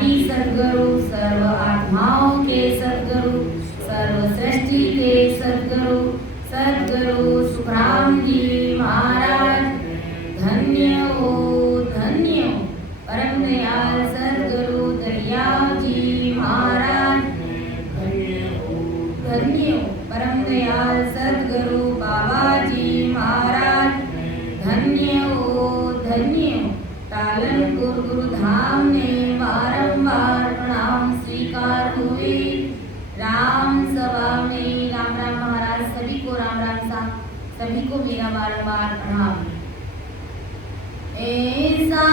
आदि सद्गुरु, सर्व आत्माओं के सद्गुरु, सर्व सृष्टि के सद्गुरु, सद्गुरु सुखराम जी महाराज धन्य हो परम दयाल सद्गुरु दरियाव जी महाराज धन्य हो परम दयाल सद्गुरु बाबा जी महाराज धन्य हो पालनपुर गुरुधाम में बारंबार प्रणाम स्वीकार हुए। राम सभा में राम राम महाराज सभी को राम राम सा सभी को मेरा बारंबार प्रणाम। ऐसा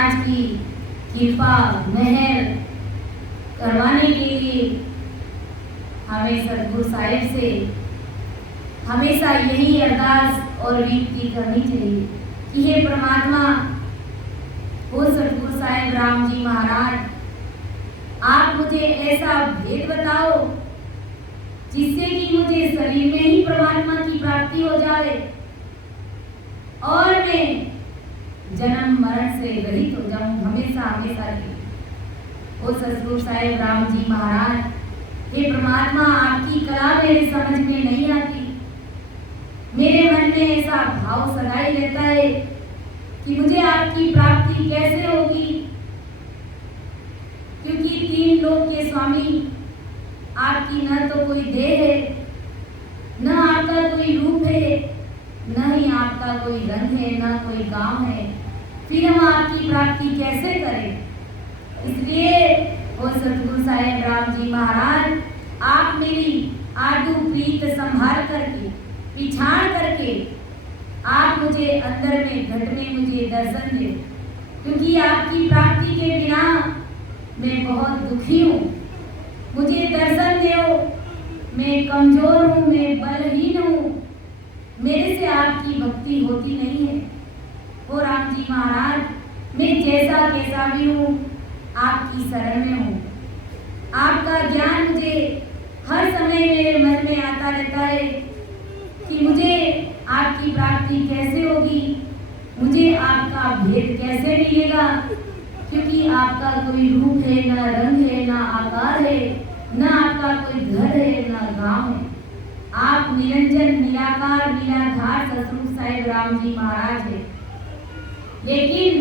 महाराज की कृपा मेहर करवाने के लिए हमें सतगुरु साहिब से हमेशा यही अरदास और विनती करनी चाहिए कि हे परमात्मा, वो सतगुरु साहिब राम जी महाराज, आप मुझे ऐसा भेद बताओ जिससे कि मुझे शरीर में ही परमात्मा की प्राप्ति हो जाए और मैं जन्म मरण से रहित हो जाऊं हमेशा हमेशा के लिए। वो सतगुरु साहिब राम जी महाराज, हे परमात्मा, आपकी कला मेरे समझ में नहीं आती। मेरे मन में ऐसा भाव सदाई रहता है कि मुझे आपकी प्राप्ति कैसे होगी, क्योंकि तीन लोक के स्वामी आपकी न तो कोई देह है, न आपका कोई रूप है, न ही आपका कोई रंग है, न कोई काम है, फिर हम आपकी प्राप्ति कैसे करें। इसलिए वो सतगुरु साहिब राम जी महाराज, आप मेरी आडू प्रीत संभाल करके पिछाड़ करके आप मुझे अंदर में घट में मुझे दर्शन दे, क्योंकि आपकी प्राप्ति के बिना मैं बहुत दुखी हूँ। मुझे दर्शन दो, मैं कमजोर हूँ, मैं बलहीन हूँ, मेरे से आपकी भक्ति होती नहीं है। वो राम जी महाराज, मैं जैसा कैसा भी हूँ आपकी शरण में हूँ। आपका ज्ञान मुझे हर समय मेरे मन में आता रहता है कि मुझे आपकी प्राप्ति कैसे होगी, मुझे आपका भेद कैसे मिलेगा, क्योंकि आपका कोई रूप है, ना रंग है, ना आकार है, ना आपका कोई घर है, ना गांव है। आप निरंजन निराकार निराधार सतगुरु साहिब राम जी महाराज है। लेकिन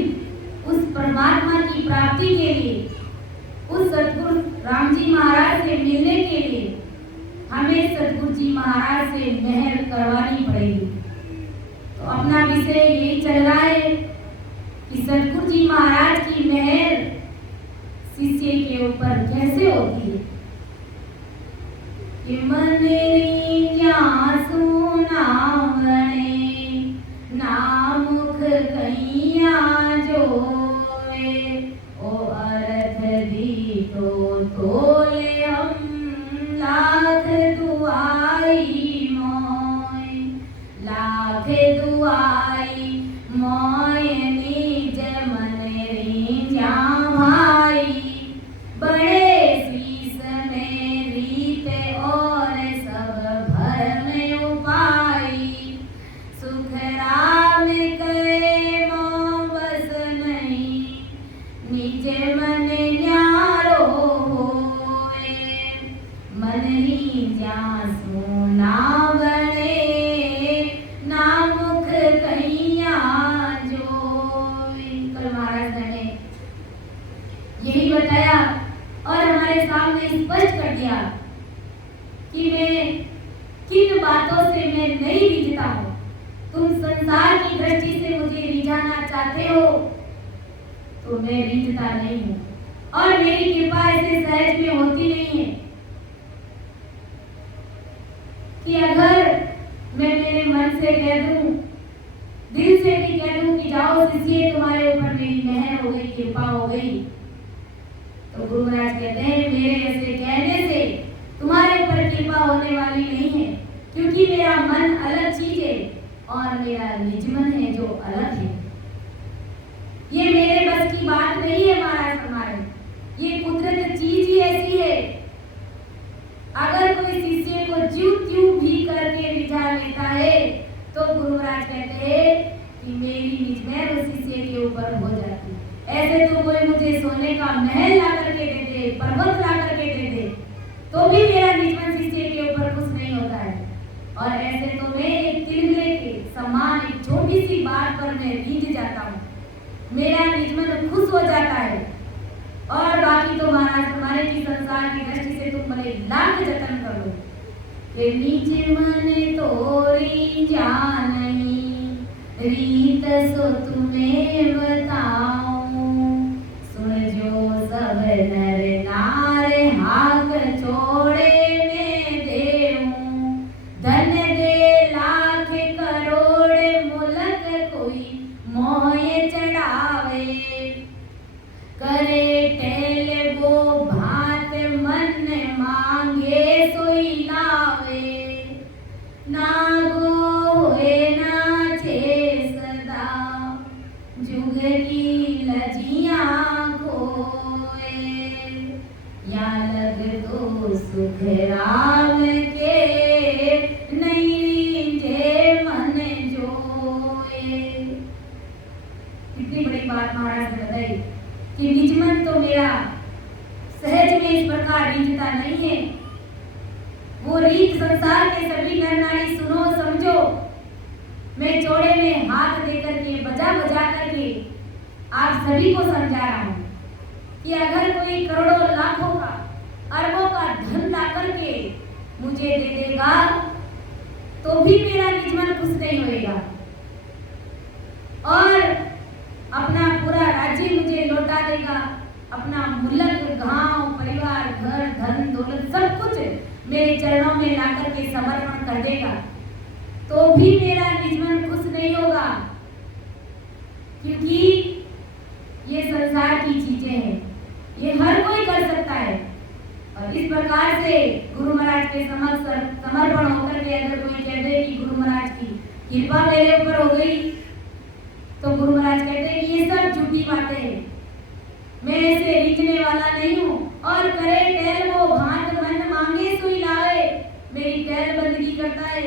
उस परमात्मा की प्राप्ति के लिए, उस सतगुरु राम जी महाराज से मिलने के लिए हमें सतगुरु जी महाराज से मेहर करवानी पड़ेगी। तो अपना विषय यही चल रहा है कि सतगुरु जी महाराज की मेहर शिष्य के ऊपर कैसे होती है। कि मन सुनावणे नामुख कैया जोवे, ओ अर्थ दी तोले हम लाख दुआई मोय, लाख दुआई मोय निज मन रींझा भाई, बड़े शीस में रीत और सब भरम उपाई, सुख राम करे मोह बस नहीं, निज मन न्यारो होए, मन रींझा सोना बने नामुख कैया जोए। कल महाराज ने यही बताया और हमारे सामने स्पष्ट कर दिया कि मैं किन बातों से मैं नहीं रिझता हूँ। तुम संसार की दृष्टि से मुझे रिझाना चाहते हो तो मैं रिझता नहीं हूँ, और मेरी कृपा ऐसे सहज में होती नहीं है कि अगर मैं मेरे मन से कह दूं, दिल से भी कह दूं कि जाओ शिष्य, तुम्हारे ऊपर मेरी मेहर हो गई, कृपा हो गई, तो गुरु महाराज कहते हैं मेरे ऐसे कहने से तुम्हारे ऊपर कृपा होने वाली नहीं है, क्योंकि मेरा मन अलग चीज है और मेरा निज मन है जो अलग है। ये मेरे बस की बात नहीं है महाराज हमारे, ये कुदरत चीज ही ऐसी है। अगर कोई शिष्य को ज्यों त्यों भी करके रिझा लेता है तो गुरु महाराज कहते हैं कि मेरी निज मेहर उस शिष्य के ऊपर हो जाती है। ऐसे तो कोई मुझे सोने का महल ला करके दे दे, पर्वत ला करके दे दे, तो भी मेरा निजमन शिष्य के ऊपर खुश नहीं होता है। और ऐसे तो मैं एक तिलमिले के समान एक छोटी सी बात पर मैं रीझ जाता हूँ, मेरा निजमन खुश हो जाता है। और बाकी तो महाराज हमारे की संसार की दृष्टि से तुम भले लाख जतन करो कि निज मन तोरी जानही, रीत सो तुम्हें बताऊं, सुन जो सब नर नार हाथ छोड़े में देऊं, धन दे लाख करोड़ मुलक कोई मोह चढ़ावे, करे टेल वो भात मन मांगे सोई लावे नागो होए नाचे सदा जुग की लजियां खोए या लग तो सुख राम के नहीं जे मन जोए। कितनी बड़ी बात महाराज ने बताई कि निज मन तो मेरा सहज में इस प्रकार रीझता नहीं है। वो रीत संसार के सभी नर नारी सुनो समझो। मैं चौड़े में हाथ देकर के बजा बजा करके आप सभी को समझा रहा हूँ कि अगर कोई करोड़ों लाखों का अरबों का धन ला करके मुझे दे देगा तो भी मेरा निज मन खुश नहीं होएगा और अपना पूरा राज्य मुझे लौटा देगा, अपना मुल्क गांव परिवार घर धन दौलत सब कुछ मेरे चरणों में ला करके समर्पण कर देगा तो भी मेरा निज मन खुश नहीं होगा, क्योंकि ये संसार की चीजें हैं, ये हर कोई कर सकता है। और इस प्रकार से गुरु महाराज के समक्ष समर्पण होकर के अगर कोई कह दे कि गुरु महाराज की कृपा मेरे ऊपर हो गई तो गुरु महाराज कहते हैं कि ये सब झूठी बातें हैं, मैं ऐसे रीझने वाला नहीं हूँ। और करे टहल वो भांत मन मांगे सुई लावे, मेरी टहल बंदगी करता है,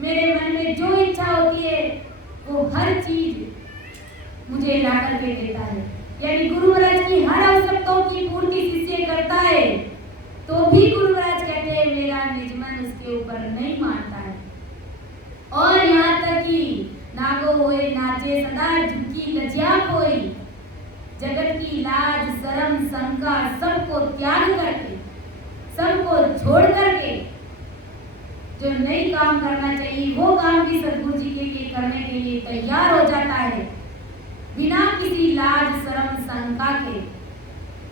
मेरे मन में जो इच्छा होती है वो हर चीज मुझे ला करके देता है। यानी गुरु महाराज की हर आवश्यकताओं की पूर्ति शिष्य करता है तो भी गुरु महाराज कहते हैं मेरा निज मन उसके ऊपर नहीं मानता है। और यहाँ तक कि नागो होए नाचे सदा झुकी लज्जा कोई, जगत की लाज शर्म शंका सबको त्याग करके सबको छोड़ करके जो नई काम करना चाहिए वो काम भी सद्गुरु जी के लिए करने के लिए तैयार हो जाता है बिना किसी लाज शर्म शंका के।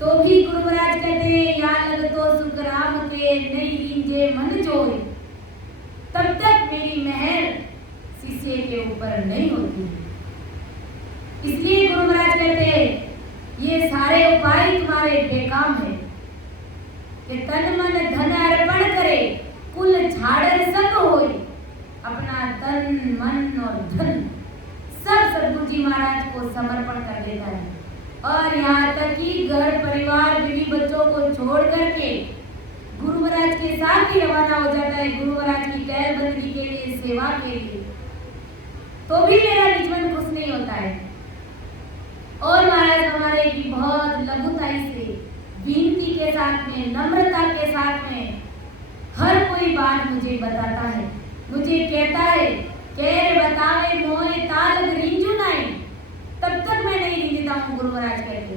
तो भी गुरु महाराज कहते हैं या लग तो सुख राम के नहीं रीझे मन जोए, तब तक मेरी मेहर शिष्य के ऊपर नहीं होती। इसलिए गुरु महाराज कहते हैं ये सारे उपाय तुम्हारे बेकाम है कि तन मन धन अर्पण करे कुल झाड़र सब होए, अपना तन मन और धन सब सद्गुरु जी महाराज को समर्पण कर देता है। और यहाँ तक कि घर परिवार बीवी बच्चों को छोड़ करके गुरु महाराज के साथ ही रवाना हो जाता है गुरु महाराज की टहल बंदगी के लिए सेवा के लिए, तो भी मेरा निज मन खुश नहीं होता है। और महाराज हमारे की बहुत लघुताई से विनती के साथ में नम्रता के साथ में हर कोई बात मुझे बताता है, मुझे कहता है कह बतावे मोए ताल रींजू नहीं, तब तक मैं नहीं रींजता हूँ। गुरु महाराज कहते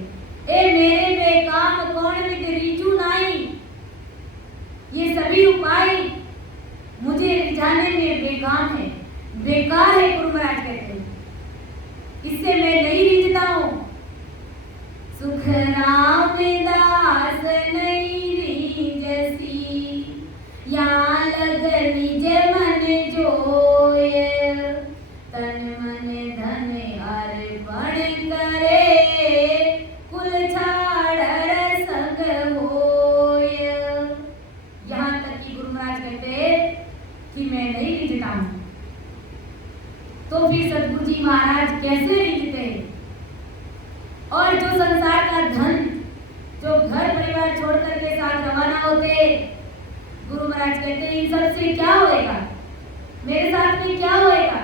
ए मेरे बेकाम कौन विद रींजू नहीं, ये सभी उपाय मुझे रिझाने में बेकाम है बेकार है। गुरु महाराज कहते हैं इससे मैं नहीं रीझता हूँ। सुख रामदास नहीं रीझसी या लग निज मन जोय, तन मन धन अर्पण करे कुल छाड़र संग होय। यहाँ तक कि गुरु महाराज कहते कि मैं नहीं रीझता हूँ, तो फिर सद्गुरु जी महाराज कैसे रीझते हैं। और जो संसार का धन जो घर परिवार छोड़ करके साथ रवाना होते गुरु महाराज कहते हैं इन सब से क्या होएगा, मेरे साथ में क्या होएगा,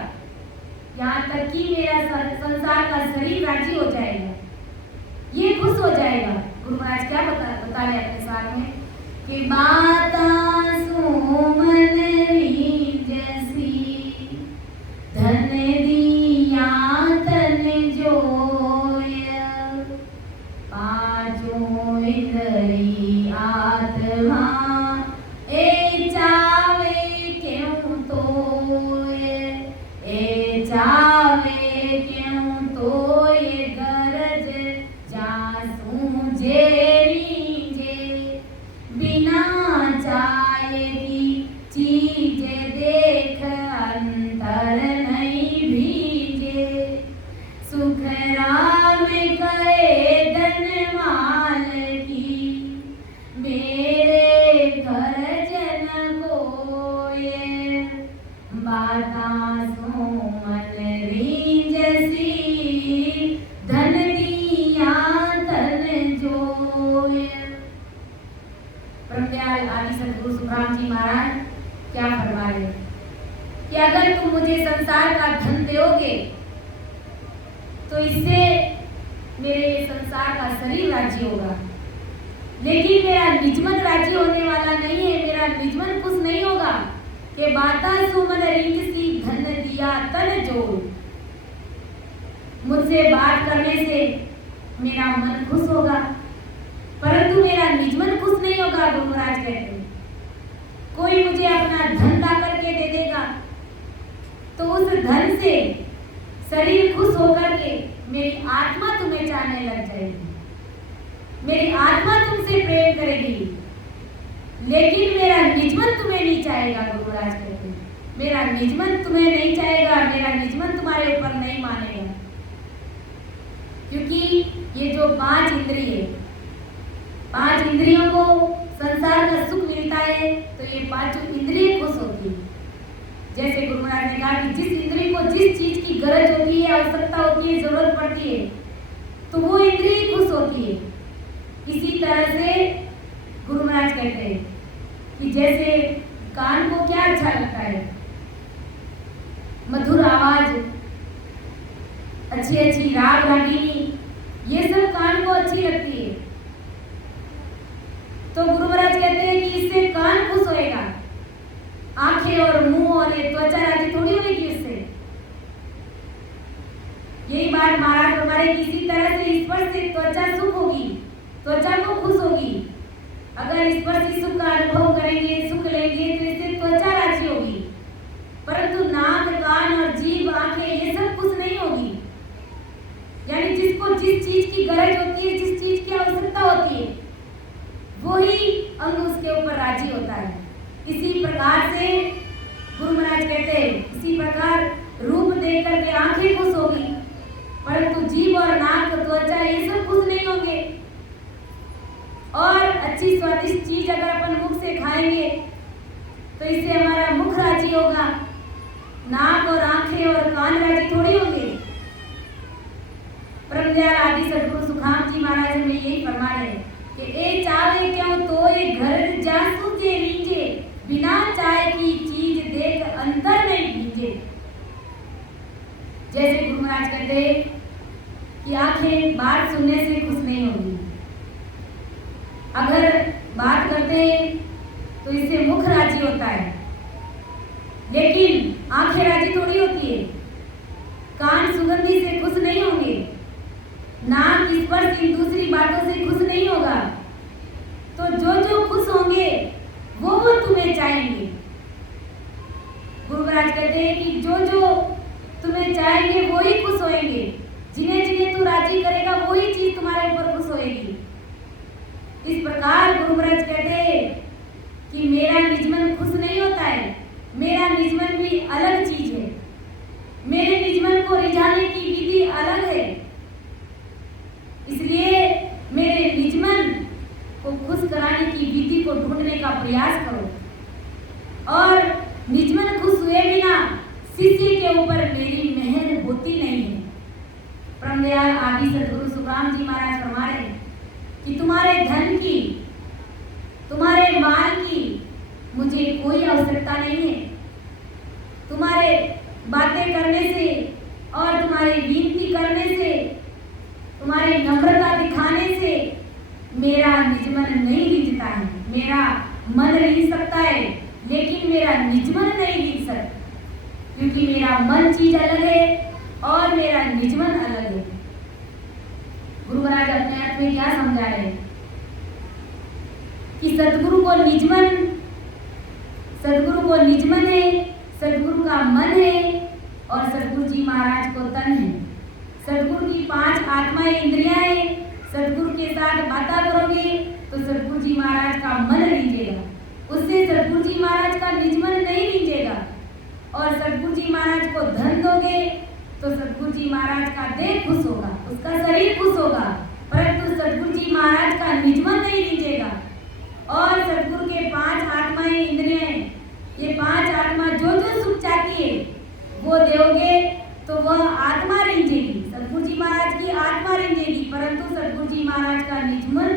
यहाँ तक कि मेरा संसार का शरीर राजी हो जाएगा, ये खुश हो जाएगा। गुरु महाराज क्या बता रहे अपने साथ में कि माता सुमन रीझसी धन दिया तन जोय, पांचों इंद्री आत्मा ए चावे क्यों तोय, ए चावे क्यों तोय गरज जासू जे रीझे, बिना चाहे की चीज देख अंतर नहीं भीजे, सुख राम करे धन प्रभुदयाल आदि सद्गुरु सुखराम जी महाराज क्या फरमा रहे कि अगर तुम मुझे संसार का धन दोगे तो इससे मेरे संसार का शरीर राज्य होगा, लेकिन मेरा निजमन राज्य होने वाला नहीं है। मेरा निजमन खुश नहीं होगा कि बाता सुमन रिंग सी धन दिया तन जोड़। मुझसे बात करने से मेरा मन खुश होगा, परंतु मेरा निजमन खुश नहीं होगा। गुरु महाराज कहते हैं कोई मुझे अपना धन ला करके दे देगा तो उस धन से शरीर खुश होकर के मेरी आत्मा तुम्हें चाहने लग जाएगी, मेरी आत्मा तुमसे प्रेम करेगी, लेकिन मेरा निजमन तुम्हें नहीं चाहेगा। गुरु महाराज कहते हैं मेरा निजमन तुम्हें नहीं चाहेगा, मेरा निजमन तुम्हारे ऊपर नहीं मानेगा। क्योंकि ये जो पांच इंद्रिय, पांच इंद्रियों को संसार का सुख मिलता है तो ये पांचों इंद्रिय खुश होती है। जैसे गुरु महाराज ने कहा कि जिस इंद्रिय को जिस चीज की गरज होती है, आवश्यकता होती है, जरूरत पड़ती है, तो वो इंद्रिय खुश होती है। इसी तरह से गुरु महाराज कहते हैं कि जैसे कान को क्या अच्छा लगता है, मधुर आवाज, अच्छी अच्छी राग रागिनी, ये सब कान को अच्छी लगती है। तो गुरु महाराज कहते हैं कि इससे कान खुश होएगा, आंखें और मुंह और ये त्वचा राजी थोड़ी होगी इससे। यही बात महाराज हमारे किसी तरह से स्पर्श से त्वचा सुख होगी, त्वचा को खुश होगी। अगर स्पर्श सुख का अनुभव करेंगे, सुख लेंगे तो इससे त्वचा राजी होगी, परंतु नाक, कान और जीभ, आंखें ये सब खुश नहीं होगी। यानी जिसको जिस चीज की गरज होती है, जिस चीज की आवश्यकता होती है, वही अंग उसके ऊपर राजी होता है। इसी प्रकार से गुरु महाराज कहते हैं इसी प्रकार रूप देख करके आंखें खुश होगी, परंतु जीभ और नाक, त्वचा ये सब खुश नहीं होंगे। और अच्छी स्वादिष्ट चीज अगर अपन मुख से खाएंगे तो इससे हमारा मुख राजी होगा, नाक और आंखें और कान राजी थोड़ी होंगे। प्रभुदयाल आदि सद्गुरु सुखराम जी महाराज हमें यही फरमा रहे हैं कि ए चाहे क्यों तो ये घर जासू जे रींजे, बिना चाय की चीज देख अंतर नहीं भींजे। जैसे गुरु महाराज कहते हैं कि आंखें बात सुनने से खुश नहीं होगी, अगर बात करते हैं तो इससे मुख राजी होता है, लेकिन आंखें राजी थोड़ी होती है। कान सुगंधी से खुश नहीं होंगे, नाक स्पर्श इन दूसरी बातों से खुश नहीं होगा। तो जो जो खुश होंगे वो तुम्हें चाहेंगे। गुरु महाराज कहते हैं कि जो जो तुम्हें चाहेंगे वो ही खुश होएंगे, जिन्हें जिन्हें तू राजी करेगा वही चीज तुम्हारे ऊपर खुश होएगी। इस प्रकार गुरु महाराज कहते हैं कि मेरा निजमन खुश नहीं होता है, मेरा निजमन भी अलग चीज है, मेरे निजमन को रिझाने की विधि अलग है। इसलिए मेरे निजमन को खुश कराने की विधि को ढूंढने का प्रयास करो। और निजमन खुश हुए बिना शिष्य के ऊपर मेरी मेहर होती नहीं है। प्रभुदयाल आदि सद्गुरु सुखराम जी महाराज फरमा रहे हैं कि तुम्हारे धन की, तुम्हारे माल की मुझे कोई आवश्यकता नहीं है। तुम्हारे बातें करने से और तुम्हारी विनती करने से, तुम्हारी नम्रता दिखाने से मेरा निजमन नहीं रिझता है। मेरा मन रिझ सकता है लेकिन मेरा निजमन नहीं रिझ सकता, क्योंकि मेरा मन चीज अलग है और मेरा निजमन अलग है। गुरु महाराज अपने अर्थ में क्या समझा रहे हैं कि सदगुरु को निजमन, सदगुरु को निजमन है, सदगुरु का मन है और सदगुरु जी महाराज को तन है। सदगुरु की 5 आत्माएं, इंद्रियां हैं। सदगुरु के साथ बातें करोगे तो सदगुरु जी महाराज का मन रीझेगा, उससे सदगुरु जी महाराज का निजमन नहीं रीझेगा। और सदगुरु जी महाराज को धन दोगे तो सदगुरु जी महाराज का देह खुश होगा, उसका शरीर खुश होगा, परंतु सदगुरु जी महाराज का निजमन नहीं रीझेगा। और सदगुरु के 5 आत्माएं, इंद्रियां, ये 5 आत्मा जो जो सुख चाहती है वो दोगे तो वह आत्मा रिंझेगी, सदगुरु जी महाराज की आत्मा रिंझेगी, परंतु सदगुरु जी महाराज का निजमन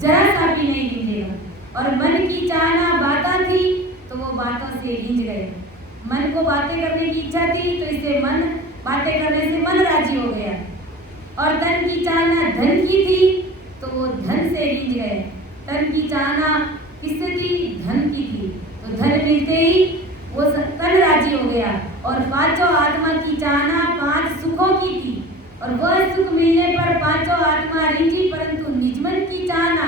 जरा सा भी नहीं रिंझेगा। और मन की चाहना बाता थी तो वो बातों से रीझ गए। मन को बातें करने की इच्छा थी तो इससे मन बातें करने से मन राजी हो गया। और तन की चाहना धन की थी तो वो धन से रीझ गए। तन की चाहना किससे थी? धन की थी। तो धन मिलते ही वो तन राजी हो गया। और पांचों आत्मा की चाहना 5 सुखों की थी और वह सुख मिलने पर पांचों आत्मा रीझी, परंतु निजमन की चाहना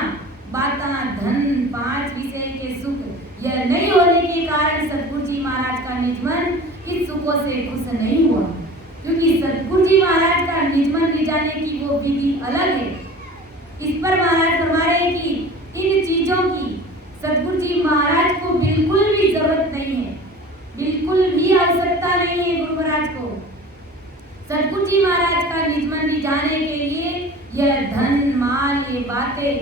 बाता धन 5 विषय के सुख यह नहीं होने के कारण सतगुरु जी महाराज का निजमन इस सुखों से खुश नहीं हुआ। क्योंकि सतगुरु जी महाराज का निजमन रिझाने की वो विधि अलग है। इस पर महाराज फरमा रहे कि इन चीजों की सतगुरु जी महाराज को बिल्कुल भी जरूरत नहीं है, बिल्कुल भी आवश्यकता नहीं है। गुरु महाराज को सतगुरु जी महाराज का निजमन रिझाने के लिए यह धन माल, ये बातें,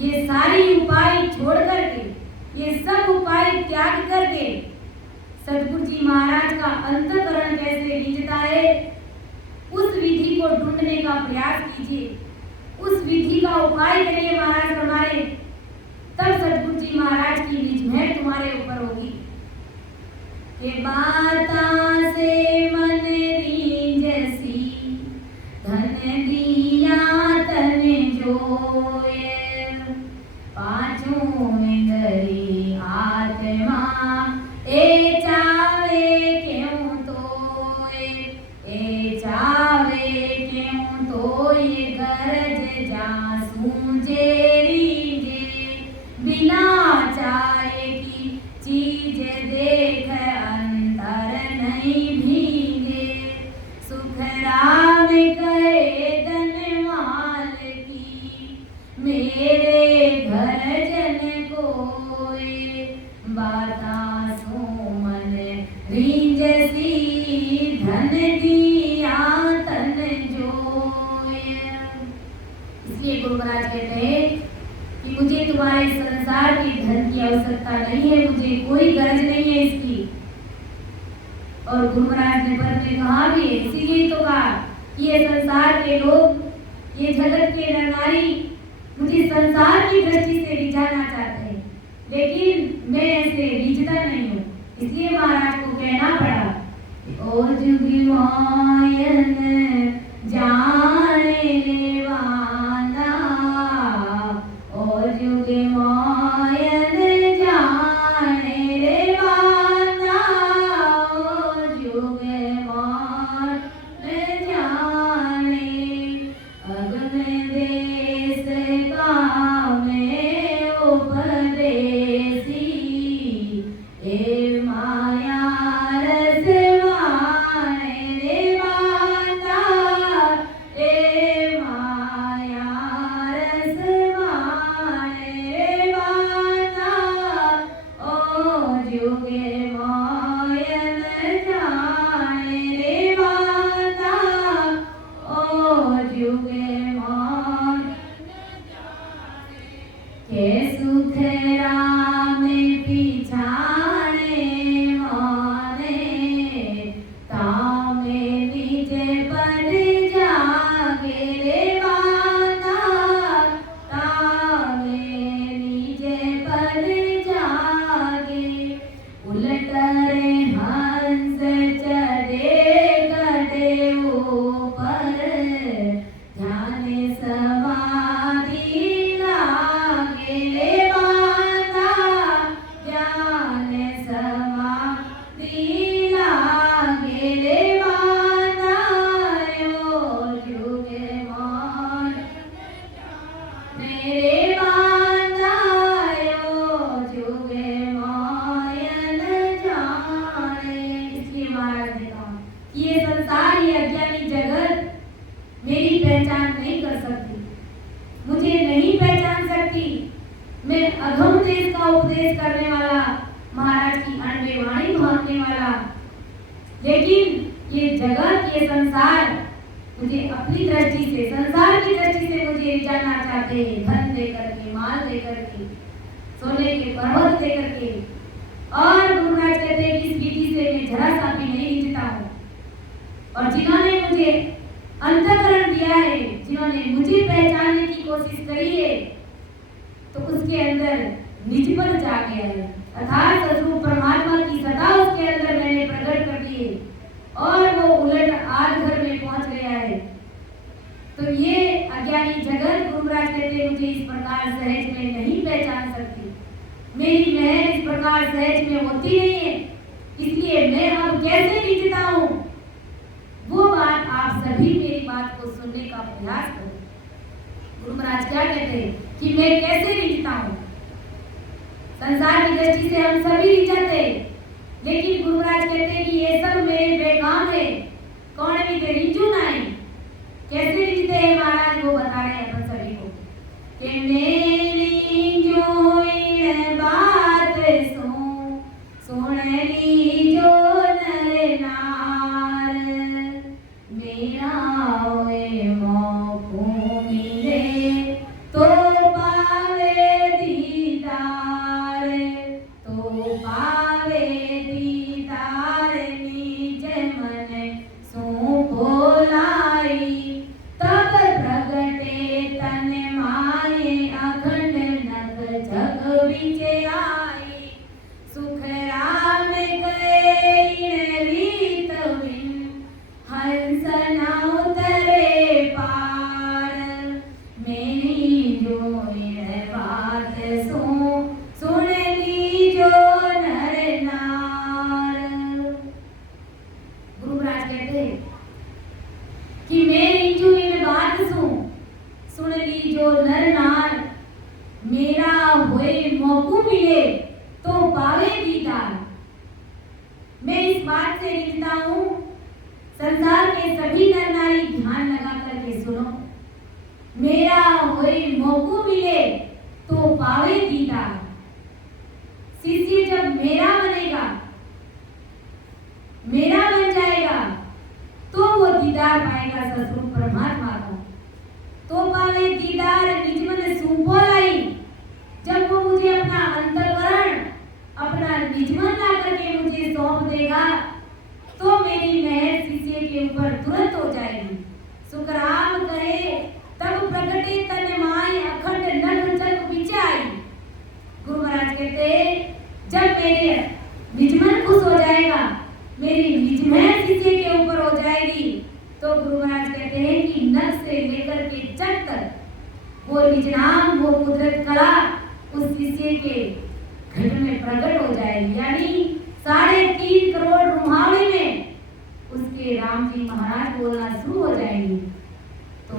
ये सारी उपाय छोड़ करके, ये सब उपाय त्याग करके सतगुरु जी महाराज का अंतःकरण कैसे रीझता है, उस विधि को ढूंढने का प्रयास कीजिए, उस विधि का उपाय करिए। महाराज फरमाए तब सतगुरु जी महाराज की निज महर तुम्हारे ऊपर होगी। के बाता से मन रीझसी, धन दिया तन जोए, पांचों इंद्री आत्मा ए चावे क्यों तोए, ए चावे क्यों तोए, गरज जासूं जेरी जे, बिना चाहे की चीज देख अंतर नहीं भीगे, सुख राम करे धन माल की, मेरे घर जन कोए, बाता सो मन रीझसी, धन दिया तन जोए। इसलिए गुरु महाराज कहते हैं कि मुझे तुम्हारे संसार की धन की आवश्यकता नहीं है, मुझे कोई गरज नहीं है इसकी। और गुरु महाराज ने पद में कहा भी है, इसीलिए तो कहा कि ये संसार के लोग, ये जगत के नरनारी मुझे संसार की दृष्टि से रिझाना चाहते हैं, लेकिन मैं ऐसे रिझता नहीं हूँ। इसलिए महाराज को कहना पड़ा, और जुगी मायन जाने लेवाना, और जुगी मायन जाने लेवाना, और जुगे मान जाने, अगम देश का मैं उपदेसी, ए माया रस माने रे बाता, ए माया रस माने रे बाता, ओ जुगे मायन जाने रे बाता, ओ जुगे मान के सुख राम पिछाने माने, तामे निज पद जागे रे बाता, तामे निज पद जागे, उलट रे हंस चढ़े गधे ऊपर, ध्यान समाधि लागे रे बाता, ध्यान समाधि लागे रे बाता, यो जुगे मान मेरे बाता, यो जुगे मायन जाने। इसलिए महाराज ने कहा कि ये संसार, ये अज्ञानी जगत मेरी पहचान नहीं कर सकती, मुझे नहीं पहचान सकती। मैं अधम देश का उपदेश करने वाला, महाराज की अनबे वाणी भागने वाला, लेकिन ये जगत, ये संसार मुझे अपनी दृष्टि से, संसार की दृष्टि से मुझे रिझाना चाहते हैं, धन दे करके, माल दे करके, सोने के पर्वत दे करके। और गुरु महाराज कहते हैं कि इस विधि से मैं जरा सा भी नहीं रिझता हूँ। और जिन्होंने मुझे अंतःकरण दिया है, जिन्होंने मुझे पहचानने की कोशिश करी है, तो उसके अंदर निज पर जा गया है, अर्थात सदरूप परमात्मा की सत्ता उसके अंदर मैंने प्रकट कर दी है और वो उलट आग घर में पहुंच गया है। तो ये अज्ञानी जगत गुरु महाराज कहते मुझे इस प्रकार सहज में नहीं पहचान सकती, मेरी महर इस प्रकार सहज में होती नहीं है, इसलिए मैं अब कैसे रिझता हूँ। वो बात आप सभी मेरी बात को सुनने का प्रयास करो। गुरु महाराज क्या कहते हैं कि मैं कैसे रिझता हूँ। संसार की दृष्टि से हम सभी रिझाते, लेकिन गुरु महाराज कहते हैं कि ये सब मेरे बेकाम है, कौन भी ते रिझू ना है। कैसे रिझते हैं महाराज, वो बता रहे हैं अपन सभी को कि मेरी जो इन बात सुन ली जो नर नार, मेरा होए मोको मिले तो पावे दीदार, तो पावे दीदार निज मन सो बोलाई, तब प्रगटे तन माये अखंड नग जग विचे आई, सुख राम गए रीत बिन हंस न उतरे पार, मेरी जो बात सुन ली जो नर नार। गुरु महाराज कहते हैं कि मेरी जो इन बात सुन ली जो नर नार, मेरा होए मौकू मिले तो पावे दीदार। मैं इस बात से रिझता हूँ, संसार के सभी नर नारी ध्यान लगा करके सुनो, मेरा होए मौकू मिले तो पावे दीदार। शिष्य जब मेरा बनेगा, मेरा बन जाएगा, तो वो दीदार पाएगा सदरूप परमात्मा का, तो पावे दीदार निज मन सूंपो लाई। जब वो मुझे अपना अंतःकरण, अपना निज मन ला करके मुझे सौंप देगा, तो मेरी महर शिष्य के ऊपर तुरंत हो जाएगी। सुख राम करे तब प्रगटे तन माय अखंड नग जग विचाई। गुरु महाराज कहते जब मेरे निज मन खुश हो जाएगा, मेरी निज महर शिष्य के ऊपर हो जाएगी, तो गुरु महाराज कहते हैं कि नग से लेकर के जग तक वो निज नाम, वो कुदरत कला उस शिष्य के घट में प्रकट हो जाएगी। यानी 3.5 करोड़ रुहावली में उसके राम जी महाराज बोलना शुरू हो जाएंगे। तो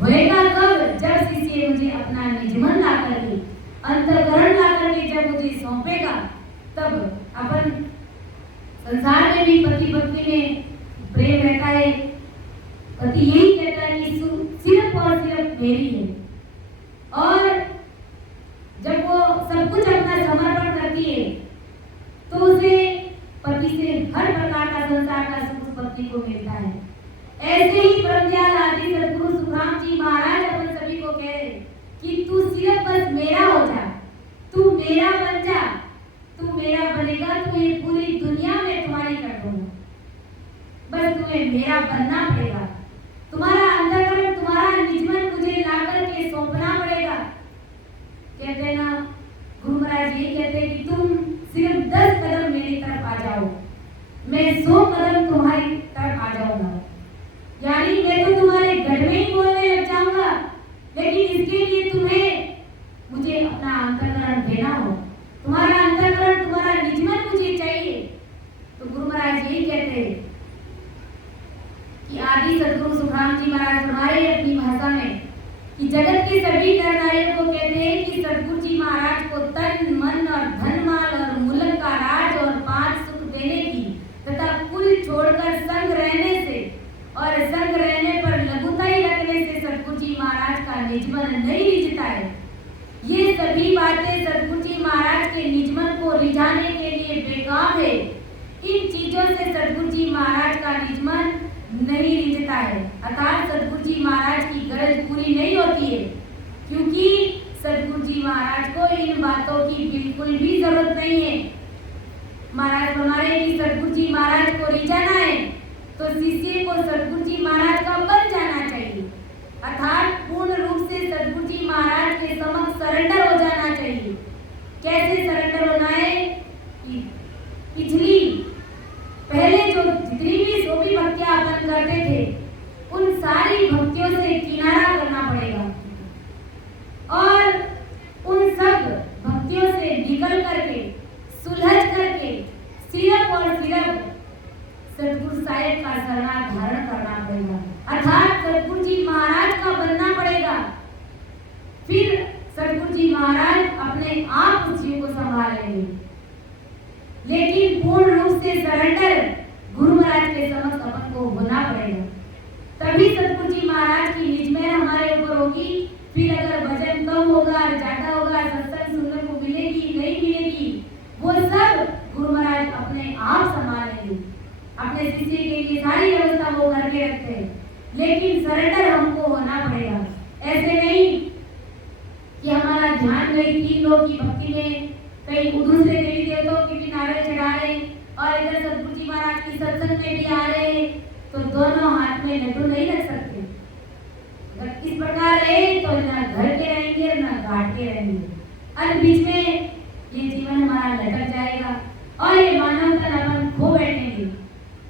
होएगा कब, जब शिष्य मुझे अपना निज मन ला करके, अंतःकरण ला करके जब मुझे सौंपेगा, तब अपन संसार में भी पति पत्नी में प्रेम रहता है, पति यही कहता है कि सिर्फ और सिर्फ मेरी है, और जब वो सब कुछ अपना समर्पण करती है तो उसे पति से हर प्रकार का संसार का सुख पत्नी को मिलता है। ऐसे ही ब्रह्मज्ञान आदि सदगुरु सुखराम जी महाराज अपन सभी को कह रहे कि तू सिर्फ बस मेरा हो जा, तू मेरा बन जा, तू मेरा बनेगा तो ये पूरी दुनिया में तुम्हारी कर दूंगा, बस तुम्हें मेरा बनना पड़ेगा, तुम्हारा अंतःकरण, तुम्हारा निज मन मुझे लाकर के सौंपना पड़ेगा। कहते हैं ना गुरु महाराज ये कहते हैं कि तुम सिर्फ 10 कदम मेरी तरफ आ जाओ, मैं 100 कदम तुम्हारी तरफ आ जाऊंगा। यानी मैं तो तुम्हारे घर में ही बोलने लग जाऊंगा, लेकिन इसके लिए तुम्हें मुझे अपना अंतःकरण देना हो, तुम्हारा अंतःकरण, तुम्हारा निज मन मुझे चाहिए। तो गुरु महाराज यही कहते हैं कि आदि सदगुरु सुखराम जी महाराज हमारे अपनी भाषा में कि जगत के सभी नर नारियों को कहते हैं कि सदगुरु जी महाराज को तन मन और धन माल और मुल्क का राज और 5 सुख देने की तथा कुल छोड़कर संग रहने से और संग रहने पर लघुता ही रखने से सदगुरु जी महाराज का निजमन नहीं रिझता है। ये सभी बातें सदगुरु जी महाराज के निजमन को रिझाने के लिए बेकाम है। इन चीजों से सदगुरु जी महाराज का निजमन नहीं रिझता है, अर्थात सदगुरु जी महाराज की गरज पूरी नहीं होती है, क्योंकि सदगुरु जी महाराज को इन बातों की बिल्कुल भी जरूरत नहीं है। महाराज हमारे की सदगुरु जी महाराज को रिझाना है तो शिष्य को सदगुरु जी महाराज का बन जाना चाहिए, अर्थात पूर्ण रूप से सदगुरु जी महाराज के समक्ष सरेंडर हो जाना चाहिए। कैसे सरेंडर होना है कि पिछली पहले जो जितनी भी जो भी भक्तियां अपन करते थे उन सारी भक्तियों से किनारा करना पड़ेगा और उन सब भक्तियों से निकल करके सुलझ करके सिर्फ और सिर्फ सतगुरु साहिब का शरणा धारण करना पड़ेगा, अर्थात सतगुरु जी महाराज का बनना पड़ेगा। फिर सतगुरु जी महाराज अपने आप उस जीव को संभालेंगे, लेकिन पूर्ण रूप से सरेंडर गुरु महाराज के समक्ष अपन को होना पड़ेगा, तभी सतगुरु जी महाराज की निज में हमारे ऊपर होगी। फिर अगर भजन कम होगा ज्यादा होगा, सत्संग सुनने को मिलेगी नहीं मिलेगी, वो सब गुरु महाराज अपने आप संभालेंगे। अपने शिष्य के लिए सारी व्यवस्था वो करके रखते हैं, लेकिन सरेंडर हमको होना पड़ेगा। ऐसे नहीं कि हमारा ध्यान नहीं, 3 लोग की भक्ति में कहीं दूसरे देवी देवताओं के भी नारे चढ़ा रहे और इधर सतगुरु जी महाराज की सत्संग में भी आ रहे, तो दोनों हाथ में लड्डू नहीं रख सकते। अगर इस प्रकार रहे तो ना घर के रहेंगे ना घाट के रहेंगे, और बीच में ये जीवन हमारा लटक जाएगा और ये मानव तन अपन खो बैठेंगे।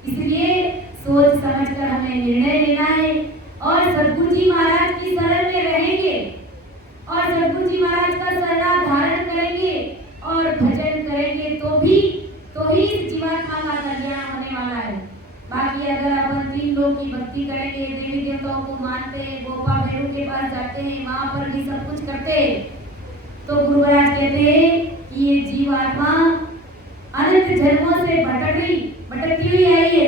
इसलिए सोच समझ कर हमें निर्णय लेना है और सतगुरु जी महाराज की शरण में रहेंगे और सतगुरु जी महाराज का शरणा धारण करेंगे और भजन करेंगे, तो ही इस जीवात्मा का कल्याण होने वाला है। बाकी अगर अपन 3 लोग की भक्ति करेंगे, देवी देवताओं को मानते हैं, गोपा भैरू के पास जाते हैं, वहां पर भी सब कुछ करते हैं, तो गुरु महाराज कहते हैं कि ये जीवात्मा अनंत जन्मों से भटकती हुई आई है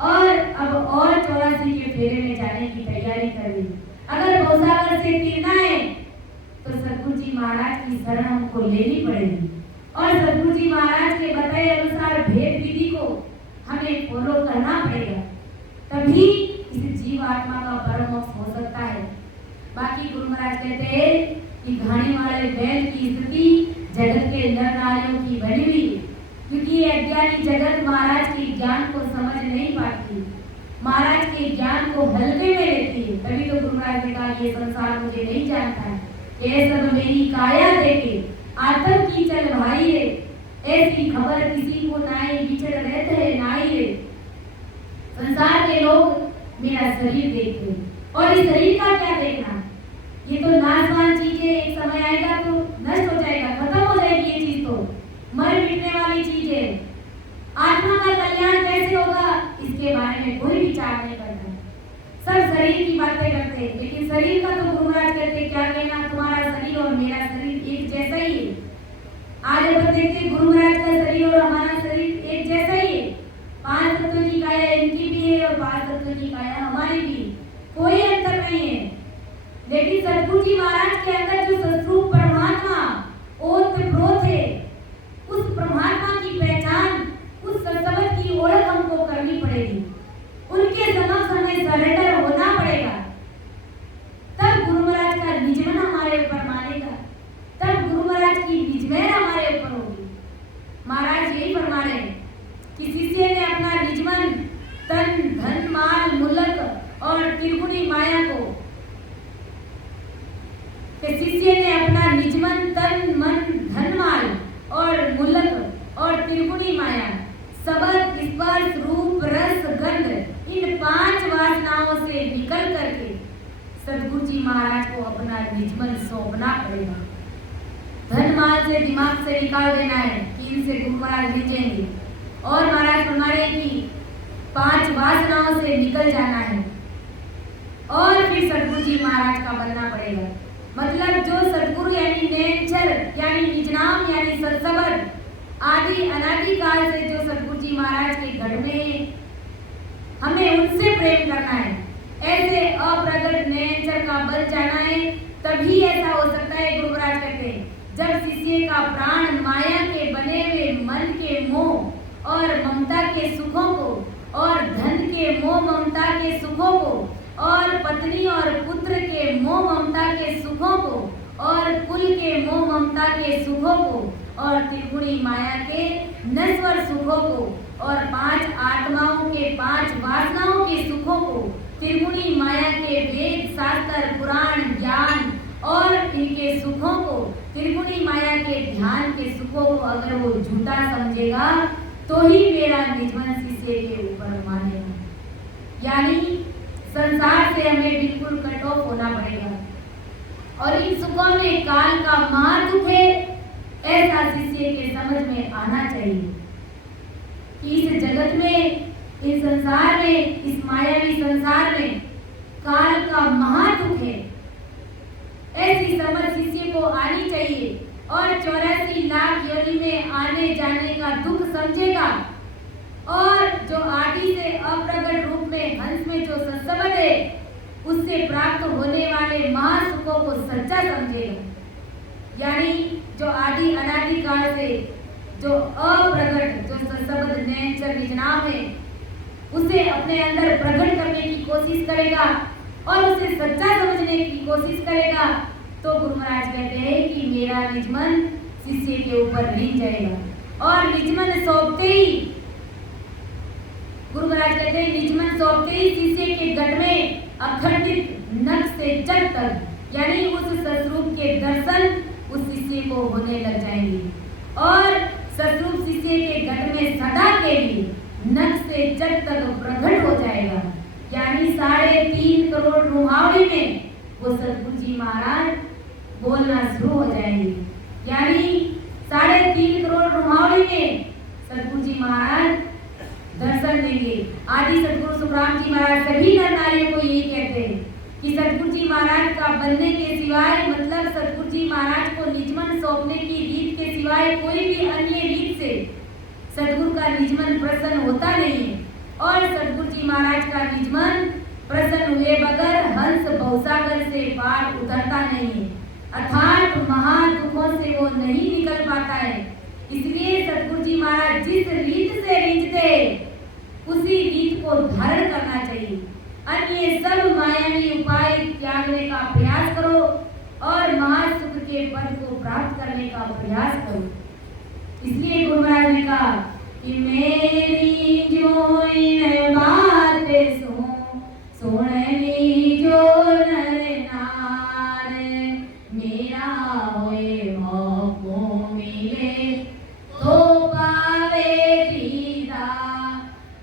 और अब और 84 के फेरे में जाने की तैयारी कर रही। अगर भवसागर से तीरना है तो सतगुरु जी महाराज की शरण हमको लेनी पड़ेगी और सतगुरु जी महाराज के बताए अनुसार भेद विधि को हमें फॉलो करना पड़ेगा, तभी इस जीव आत्मा का परम मोक्ष हो सकता है। बाकी गुरु महाराज कहते हैं कि घाणी वाले बैल की स्थिति जगत के नर नारियों की बनी हुई, क्योंकि ये अज्ञानी जगत महाराज के ज्ञान को समझ नहीं पाती, महाराज के ज्ञान को हल्के में लेती है। तभी तो गुरु महाराज ने कहा ये संसार मुझे नहीं जानता है, ये सब मेरी काया देके आतंक की चल भाई है, ऐसी खबर किसी को नाई विचर रहते है नाई है। संसार के लोग मेरा शरीर देखते और इस शरीर का क्या देखना, ये तो नाशवान चीज है, एक समय आएगा तो नष्ट हो जाएगा, खत्म हो जाएगी, ये चीज तो मर मिटने वाली चीज है। आत्मा का कल्याण कैसे होगा इसके बारे में कोई विचार नहीं करता, सब शरीर की बातें करते हैं, लेकिन शरीर का तो गुरु महाराज कहते क्या कहना, तुम्हारा शरीर और मेरा शरीर एक जैसा ही है। आज अपन देखते गुरु महाराज का शरीर और हमारा शरीर एक जैसा ही है, 5 तत्वों की काया इनकी भी है और 5 तत्वों की काया हमारी भी, कोई अंतर नहीं है। लेकिन सतगुरु जी महाराज के अंदर जो सस्वरूप परमात्मा ओतप्रोत है, उस परमात्मा की पहचान, उस सत्संग की ओळख हमको करनी पड़ेगी, उनके समक्ष हमें सरेंडर होना पड़ेगा, तब गुरु महाराज का निजमन हमारे ऊपर मानेगा, तब गुरु महाराज की निजमेर हमारे ऊपर होगी। महाराज यही फरमा रहे कि शिष्य ने अपना निजमन तन धन माल मुल्क और त्रिगुणी माया को, शिष्य ने अपना निजमन तन मन धन माल और मुल्क और त्रिगुणी माया, शब्द स्पर्श रूप रस गंध, इन 5 वासनाओं से निकल करके सतगुरु जी महाराज को अपना निजमन सौंपना पड़ेगा। धन माल से दिमाग से निकाल देना है कि इनसे गुरु महाराज लीजेंगे, और महाराज फरमा रहे कि 5 वासनाओं से निकल जाना है और फिर सतगुरु जी महाराज का बनना पड़ेगा। मतलब जो सतगुरु यानी नेचर यानी निजनाम यानी सत्संग आदि अनादि काल से जो सतगुरु जी महाराज के घर में हमें उनसे प्रेम करना है, ऐसे अप्रगट नेचर का बन जाना है, तभी ऐसा हो सकता है। गुरु महाराज कहते हैं जब शिष्य का प्राण माया के बने हुए मन के मोह और ममता के सुखों को और धन के मोह ममता के सुखों को और पत्नी और पुत्र के मोह ममता के सुखों को और कुल के मोह ममता के सुखों को और त्रिगुणी माया के नश्वर सुखों को और 5 आत्माओं के 5 वासनाओं के सुखों को, त्रिगुणी माया के वेद शास्त्र पुराण ज्ञान और इनके सुखों को, त्रिगुणी माया के ध्यान के सुखों को अगर वो झूठा समझेगा तो ही मेरा निजमन शिष्य के ऊपर मानेगा। यानी संसार से हमें बिल्कुल कट ऑफ होना पड़ेगा और इन सुखों में काल का महादुख है, ऐसा शिष्य के समझ में आना चाहिए कि इस जगत में, इस संसार में, इस मायावी संसार में काल का महादुख है, ऐसी समझ शिष्य को आनी चाहिए। और 84 लाख योनि में आने जाने का दुख समझेगा और जो आदि से अप्रगट रूप में हंस में जो सत्संग है उससे प्राप्त होने वाले महासुखों को सच्चा समझेगा। यानी जो आदि अनादि काल से जो अप्रगट, जो सत्संग नेचर निजनाम है, उसे अपने अंदर प्रकट करने की कोशिश करेगा और उसे सच्चा समझने की कोशिश करेगा, तो गुरु महाराज कहते हैं कि मेरा निजमन शिष्य के ऊपर लीन जाएगा। और निजमन सौंपते ही, गुरु महाराज कहते हैं, निजमन सौंपते ही शिष्य के गढ़ में अखंडित नख से जग तक, यानी उस सतरूप के दर्शन उस शिष्य को होने लग जाएंगे और सतरूप शिष्य के गढ़ में सदा के लिए नख से जग तक प्रकट हो जाएगा। यानी 3.5 करोड़ रुहावड़ी में वो सतगुरु जी महाराज बोलना शुरू हो जाएंगे। यानी 3.5 करोड़ रुहावड़ी में सतगुरु जी महाराज दर्शन देंगे। आदि सतगुरु सुखराम जी महाराज सभी नर नारियों को यही कहते हैं कि सतगुरु जी महाराज का बनने के सिवाय, मतलब सतगुरु जी महाराज को निजमन सौंपने की रीत के सिवाय कोई भी अन्य रीत से सतगुरु का निजमन प्रसन्न होता नहीं है। और सतगुरु जी महाराज का निजमन प्रसन्न हुए बगैर हंस भवसागर से पार उतरता नहीं है, अर्थात महादुखों से वो नहीं निकल पाता है। इसलिए सतगुरु जी महाराज जिस रीत से रीझते उसी रीत को धारण करना चाहिए। अन्य सब मायावी उपाय त्यागने का प्रयास करो और महासुख के पद को प्राप्त करने का प्रयास करो। इसलिए गुरु महाराज ने कहा कि मेरी जो इन बात सुननी जो नर नार, मेरा होए मौको मिले तो पावे दीदार,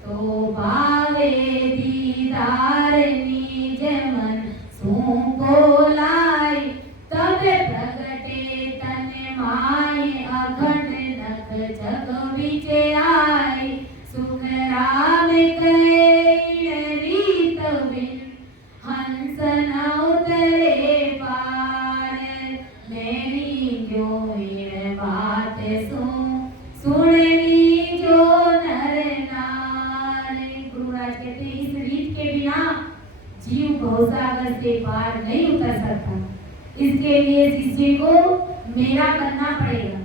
तो पावे दीदार निज मन सुको लाई, तब प्रगटे तन माय अखंड नख जग विचे आए, सुख राम कहे रीत बिन हंस न उतरे पार, मेरी जो इन बात सुननी जो नर नार। गुरु महाराज कहते हैं इस रीत के बिना जीव भवसागर से पार नहीं उतर सकता। इसके लिए शिष्य को मेरा बनना पड़ेगा,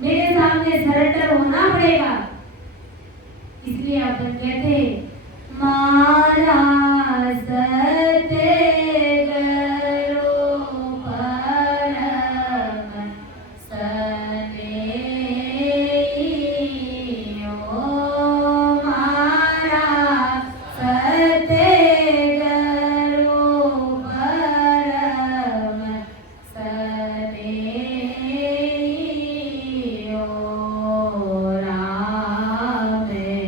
मेरे सामने सरेंडर होना पड़ेगा। इसलिए अपन कहते मारा सते करो परम सने, ओ मारा सते करो परम सने, ओ राम दे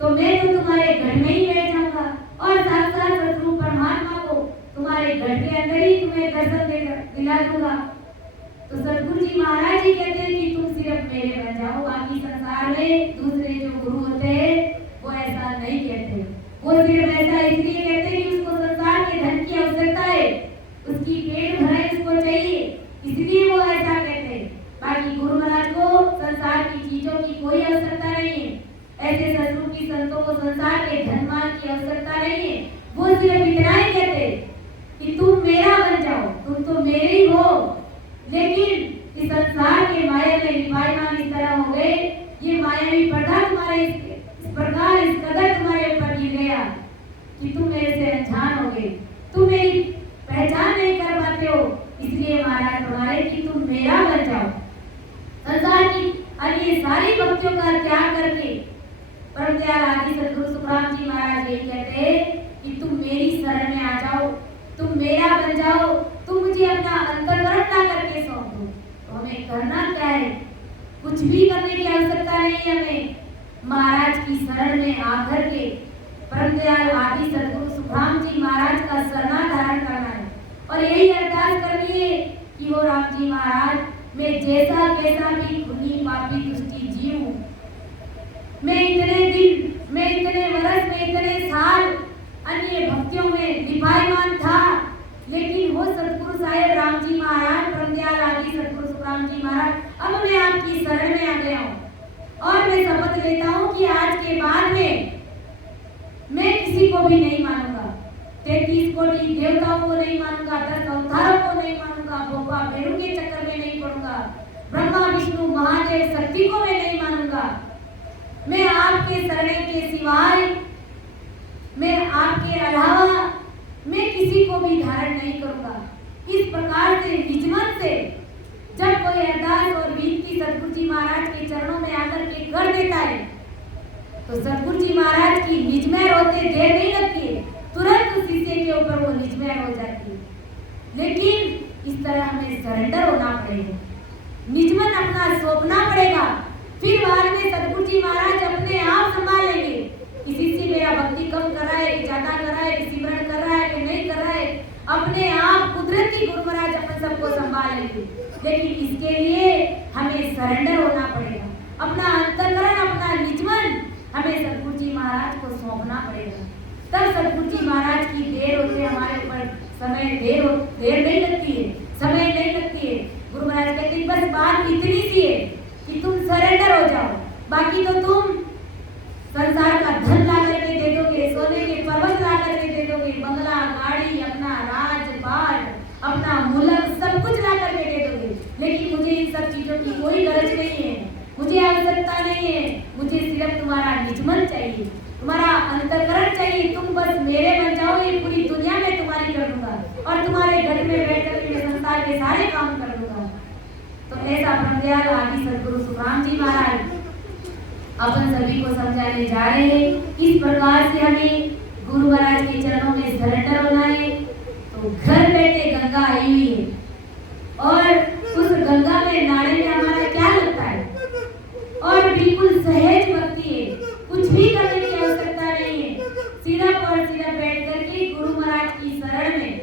तो मैं तो तुम्हारे घर में ही बैठ जाऊंगा और साक्षात सदगुरु परमात्मा को तुम्हारे घर के अंदर ही तुम्हें दर्शन दिला दूंगा। तो सदगुरु जी महाराज जी कहते हैं कि तुम सिर्फ मेरे बन जाओ, बाकी संसार में दूसरे जो गुरु होते हैं वो ऐसा नहीं कहते। वो सिर्फ ऐसा इसलिए कहते हैं कि उसको संसार के धन की आवश्यकता है, उसकी पेट भराई उसको चाहिए, इसलिए वो ऐसा कहते हैं। बाकी गुरु महाराज को संसार की चीजों की कोई आवश्यकता नहीं है। ऐसे सदगुरु की संतों को संसार के धन माल की आवश्यकता नहीं है। वो सिर्फ इतना ही कहते कि तुम मेरा बन जाओ, तुम तो मेरे ही हो। लेकिन इस संसार के माया में लिपायमान इस तरह हो गए, ये मायावी पर्दा तुम्हारे इस प्रकार इस कदर तुम्हारे ऊपर गिर गया कि तुम मेरे से अनजान हो गए, तुम मेरी पहचान नहीं कर पाते हो। इसलिए महाराज फरमाए कि तुम मेरा बन जाओ। संसार की अन्य सारी भक्तियों का त्याग करके परम दयाल आदि सदगुरु सुखराम जी महाराज ये कहते हैं कि तुम मेरी शरण में आ जाओ, तुम मेरा बन जाओ, तुम मुझे अपना अंतर्करण ला करके सौंप दो। तो हमें करना क्या है? कुछ भी करने की आवश्यकता नहीं है। हमें महाराज की शरण में आकर के परम दयाल आदि सदगुरु सुखराम जी महाराज का शरणा धारण करना है और यही अरदास करनी है कि वो राम जी महाराज, मैं जैसा कैसा भी खूनी पापी दुष्टी जीव हूँ, मैं इतने दिन, मैं इतने वर्ष, मैं इतने साल अन्य भक्तियों में लिपायमान था, लेकिन वो सदगुरु साहेब राम जी महाराज परम दयाल आदि सदगुरु सुखराम जी महाराज, अब मैं आपकी शरण में आ गया हूँ और मैं शपथ लेता हूँ कि आज के बाद में मैं किसी को भी नहीं मानूंगा, 33 कोटि देवताओं को नहीं मानूंगा, 10 अवतारों को नहीं मानूंगा, भोपा बेरू के चक्कर में नहीं पड़ूंगा, ब्रह्मा विष्णु महादेव शक्ति को मैं नहीं मानूंगा। मैं आपके शरण के सिवाय, मैं आपके अलावा मैं किसी को भी धारण नहीं करूंगा। इस प्रकार से निजमन से जब कोई अरदास और विनती सदगुरु जी महाराज के चरणों में आकर के कर देता है तो सदगुरु जी महाराज की निजमेर होते देर नहीं लगती है, तुरंत उस शिष्य के ऊपर वो निजमेर हो जाती है। लेकिन इस तरह हमें सरेंडर होना पड़ेगा, निजमन अपना सौंपना पड़ेगा, फिर बाद में सदगुरु जी महाराज अपने आप संभाल लेंगे। किसी से मेरा भक्ति कम कर रहा है कि ज्यादा कर रहा है, कि सिमरन कर रहा है कि नहीं कर रहा है, अपने आप कुदरती गुरु महाराज अपन सबको संभाल लेंगे। लेकिन इसके लिए हमें सरेंडर होना पड़ेगा, अपना अंतःकरण, अपना निजमन हमें सदगुरु जी महाराज को सौंपना पड़ेगा। तब सदगुरु जी महाराज की देर होते हमारे ऊपर समय देर नहीं लगती है, समय नहीं लगती है। गुरु महाराज कहते हैं बस बात इतनी सी है कि तुम सरेंडर हो जाओ, बाकी तो तुम संसार का धन ला करके दे दोगे, सोने के पर्वत ला करके दे दोगे, बंगला गाड़ी, अपना राजपाट, अपना मुल्क सब कुछ ला करके दे दोगे, लेकिन मुझे इन सब चीजों की कोई गरज नहीं है, मुझे आवश्यकता नहीं है। मुझे सिर्फ तुम्हारा निजमन चाहिए, तुम्हारा अंतःकरण चाहिए। तुम बस मेरे बन जाओ, ये पूरी दुनिया में तुम्हारी कर दूंगा और तुम्हारे घर में बैठ कर मैं संसार के सारे काम कर दूंगा। तो ऐसा परम दयाल आदि सदगुरु सुखराम जी महाराज अपन सभी को समझाने जा रहे हैं। इस प्रकार से हमें गुरु महाराज के चरणों में सरेंडर होना है। तो घर बैठे गंगा आई हुई है और उस गंगा में नाड़े में हमारा क्या लगता है और बिल्कुल सहज भक्ति है, कुछ भी करने की आवश्यकता नहीं है। सिर्फ और सिर्फ बैठ करके गुरु महाराज की शरण में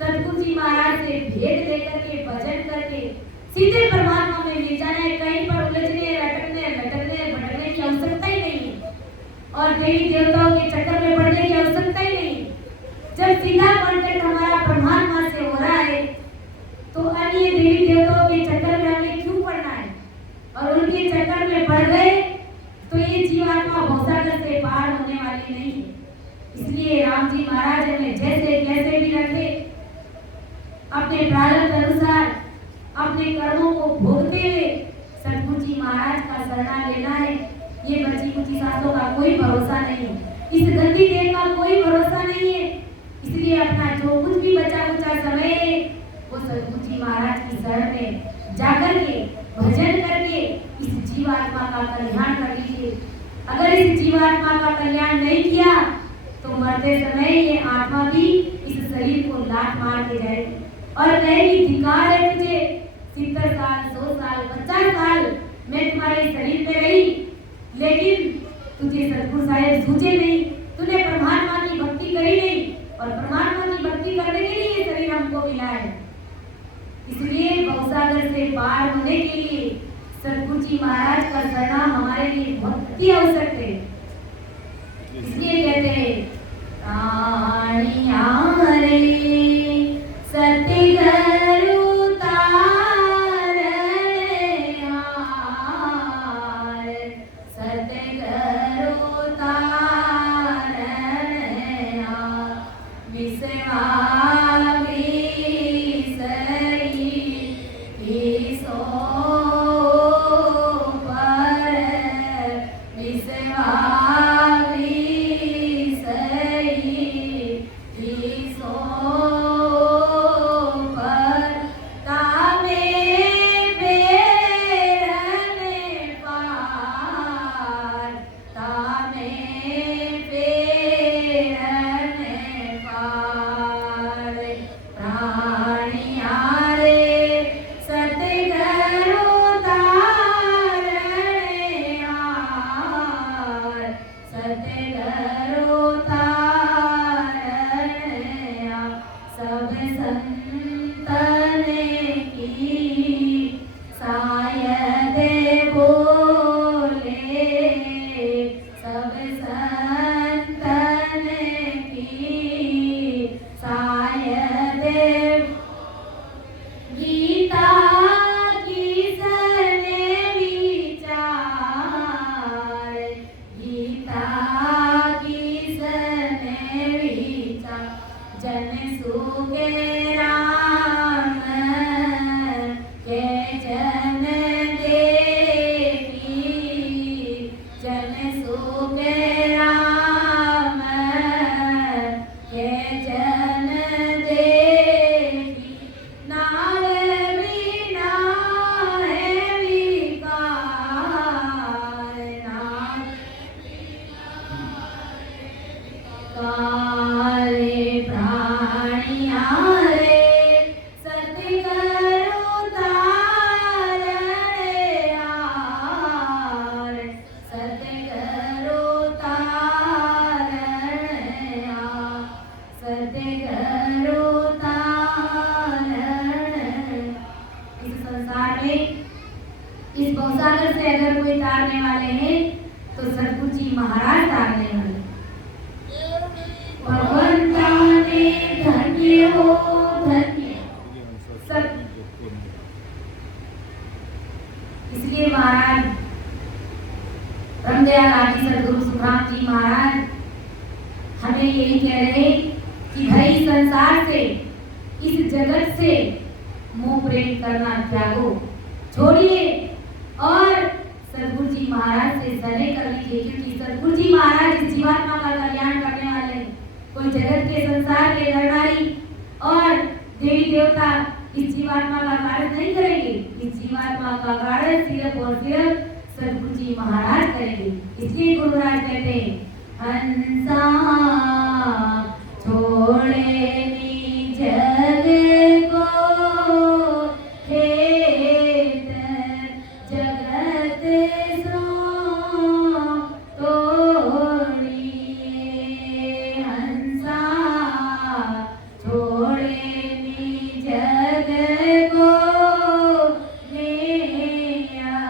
सदगुरु जी महाराज से भेंट लेकर के भजन करके सीधे परमात्मा में मिल जाना है। कहीं पर उलझने, लटकने, भटकने की आवश्यकता ही नहीं है और देवी देवताओं के चक्कर में पड़ने की आवश्यकता ही नहीं। जब सीधा कांटेक्ट हमारा परमात्मा से हो रहा है तो अन्य देवी देवताओं के चक्कर में हमें क्यों पड़ना है? और उनके चक्कर में पड़ गए तो ये जीवात्मा भवसागर से पार होने वाली नहीं है। इसलिए राम जी महाराज हमें जैसे कैसे भी रखे, अपने प्रारब्ध अनुसार अपने कर्मों को भोगते हुए सदगुरु जी महाराज का शरण लेना है। ये बची कुची सांसों का कोई भरोसा नहीं है, इस गंदी देह का कोई भरोसा नहीं है। इसलिए अपना जो कुछ भी बचा कुचा समय है वो सदगुरु जी महाराज की शरण में जाकर के भजन करके इस जीवात्मा का कल्याण कर लीजिए। अगर इस जीवात्मा का कल्याण नहीं किया तो मरते समय ये आत्मा भी इस शरीर को लात मार के जाएगी और कहेगी धिक्कार है तुझे, 70 साल, 100 साल, 50 साल मैं तुम्हारे शरीर में रही, लेकिन तुझे सतगुरु साहेब सूझे नहीं, तूने परमात्मा की भक्ति करी नहीं, और परमात्मा की भक्ति करने के लिए ये शरीर हमको मिला है। इसलिए भवसागर से पार होने के लिए सतगुरु जी महाराज का शरणा हमारे लिए बहुत अति आवश्यक है। इसलिए कहते हैं प्राणिया रे सतगुरु तारण हार, सतगुरु तारण हार, विसवा इस भवसागर से अगर कोई तारने वाले हैं तो सतगुरु जी महाराज तारने वाले। भगवंता ने धन्य हो धन्य सब। इसलिए महाराज ब्रह्मदयाल आदि सदगुरु सुखराम जी महाराज हमें यही कह रहे कि भाई संसार से, इस जगत से मोह प्रेम करना त्यागो, छोड़िए और सतगुरु जी महाराज से सने कर लीजिए, क्योंकि सतगुरु जी महाराज इस जीवात्मा का कल्याण करने वाले। कोई जगत के संसार के नरनारी और देवी देवता इस जीवात्मा का कार्य नहीं करेंगे। इस जीवात्मा का कार्य सिर्फ और सिर्फ सतगुरु जी महाराज करेंगे। इसलिए गुरुराज कहते हैं हंसा छोड़े जग को हेत जगत सो तोड़िए। हंसा छोड़े जग को नेया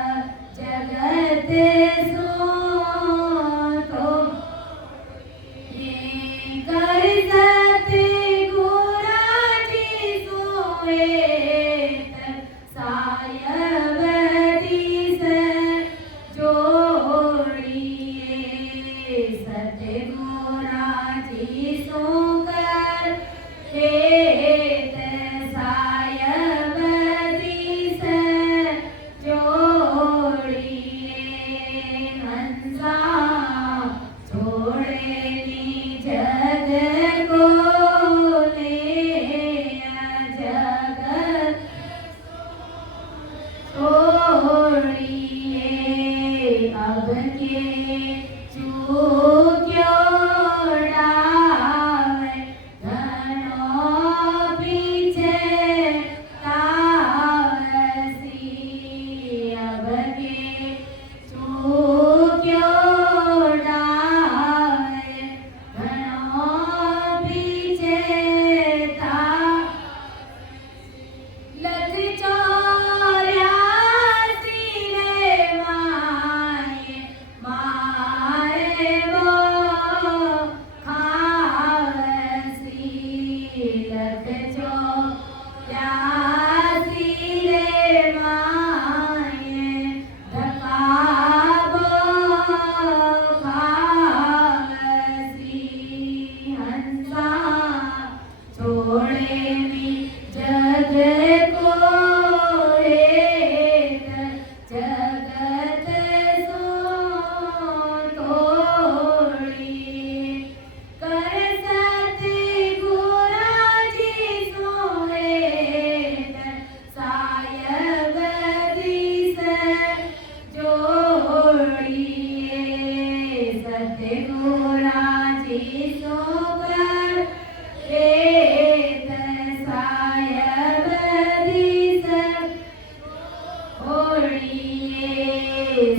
जगत सो तो कर सते गुराजी सोएत सायवती से जोड़िए। सते गुराजी सोकर हेत सायवती से जोड़िए। हंसा छोड़े जग को नेया जगत छोड़िए। अब के चूक्यों सतगुरा जी सोकर रेत सायब दिस ओढ़िए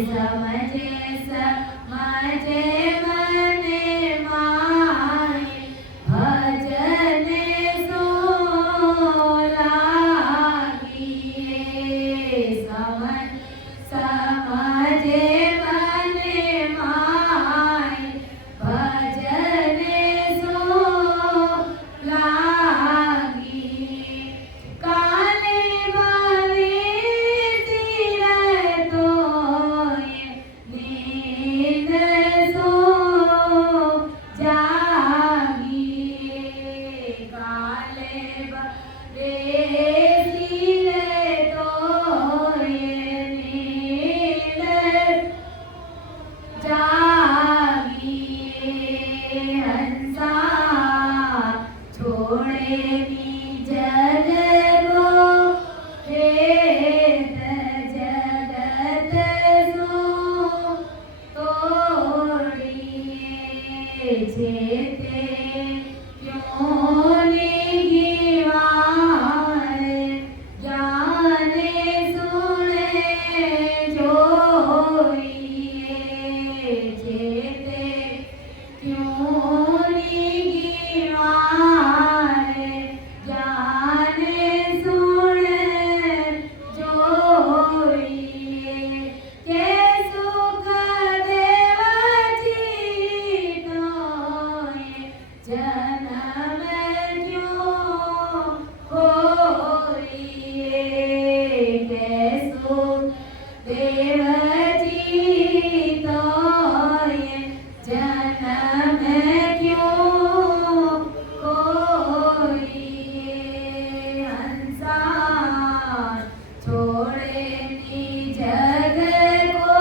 समझे समझे मने माए भजन सो लागिए समझ समझे मने माए भजन सो लागिए काले बावे सिर तोय नींद सो जागिए काले बावे सिर तोय नींद जागिए हंसा छोड़े निज जग को हेत जगत सो तोड़िए जेते क्यों निगिवार जाने सुने जोइए जेते क्यों निगिवार जाने सुने जोइए के सुख देव जीतोय जन्म क्यों होइए के सुख देव जीतोय जन्म क्यों होइए हंसा छोड़े निज जग को